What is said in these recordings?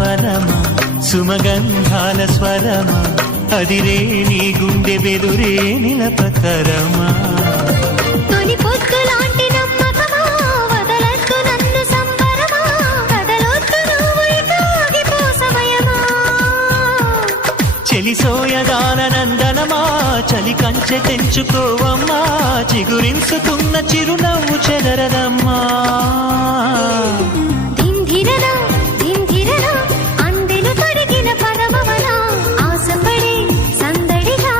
నందనవనమా సుమగంధాల స్వరమా అదిరే నీ గుండె బెదురే నిలపతరమా తొలి పొద్దులాంటి నమ్మకమా వదలొద్దు నన్ను సంబరమా కదలొద్దు నువ్వు ఇక ఆగిపో సమయమా చెలిసోయగాన నందనమా చలి కంచె తెంచుకోవమ్మా చిగురించుకున్న చిరునవ్వు చెదరదమ్మా ధింధిరనా ధింధిరనా అందెలు తొడిగిన పదమవనా ఆశపడి సందడిగా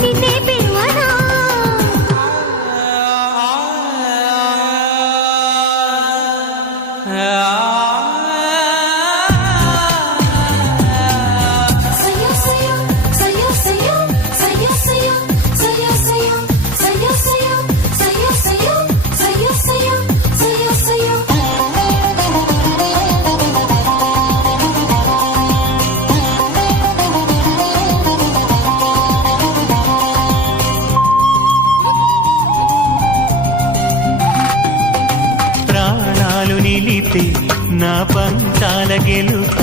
నిన్నే పిలువనా సయ్యో సయ్యో సయ్యో సయ్యో సయ్యో సయ్యో సయ్యో సయ్యో సయ్యో సయ్యో సయ్యో సయ్యో సయ్యో సయ్యో సయ్యో ప్రాణాలు నిలిపే నా పంతాల గెలుప